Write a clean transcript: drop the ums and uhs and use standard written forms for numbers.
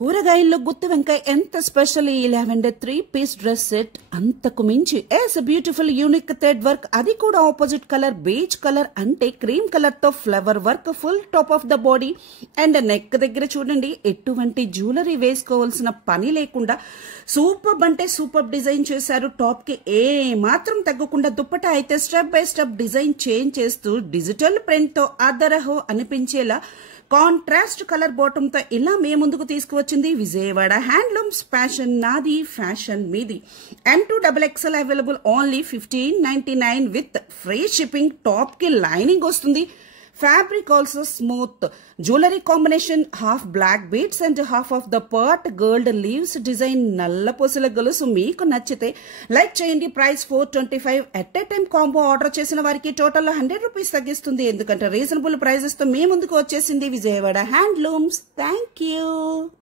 కూరగాయల్లో గుత్తి వంకాయ ఎంత స్పెషల్ ఈ లావెండర్ 3-piece డ్రెస్ సెట్ అంతకు మించి yes beautiful unique thread work, అది కూడా ఆపోజిట్ కలర్ బేజ్ కలర్ అంటే క్రీమ్ కలర్ తో flower work full top of the body and neck దగ్గర చూడండి ఎటువంటి జ్యువెలరీ వేసుకోవాల్సిన పని లేకుండా సూపర్ అంటే సూపర్ డిజైన్ చేశారు. టాప్ కి ఏ మాత్రం తగ్గకుండా దుప్పటా అయితే step by step design change చేస్తూ డిజిటల్ ప్రింట్ తో అదరహో అనిపించేలా కాంట్రాస్ట్ కలర్ బాటమ్ తో ఇలా మే ముందుకు తీసుకువచ్చింది విజయవాడ హ్యాండ్లూమ్స్. ఫ్యాషన్ నాది, ఫ్యాషన్ మీది. M2XXL available only 1599 with free shipping. Top కి లైనింగ్ వస్తుంది. Fabric also smooth. Jewellery combination half black beads and half of the part gold leaves design నల్ల పూసల గొలుసు. మీకు నచ్చితే లైక్ చేయండి. Price 425. At a time combo order చేసిన వారికి టోటల్ 100 రూపీస్ తగ్గిస్తుంది. ఎందుకంటే రీజనబుల్ ప్రైజెస్ తో మీ ముందుకు వచ్చేసింది విజయవాడ హ్యాండ్లూమ్స్. Thank you.